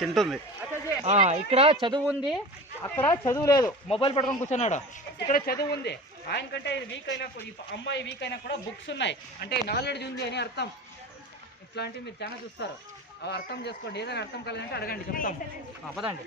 తింటుంది. ఇక్కడ చదువు ఉంది, అక్కడ చదువు లేదు, మొబైల్ పట్టుకొని కూర్చున్నాడు. ఇక్కడ చదువు ఉంది, ఆయన కంటే వీక్ అయినా, అమ్మాయి వీక్ అయినా కూడా బుక్స్ ఉన్నాయి అంటే నాలెడ్జ్ ఉంది అని అర్థం. ఇట్లాంటివి మీరు చాలా చూస్తారు, అవి అర్థం చేసుకోండి. ఏదైనా అర్థం కాలేదంటే అడగండి, చెప్తాం. పదండి.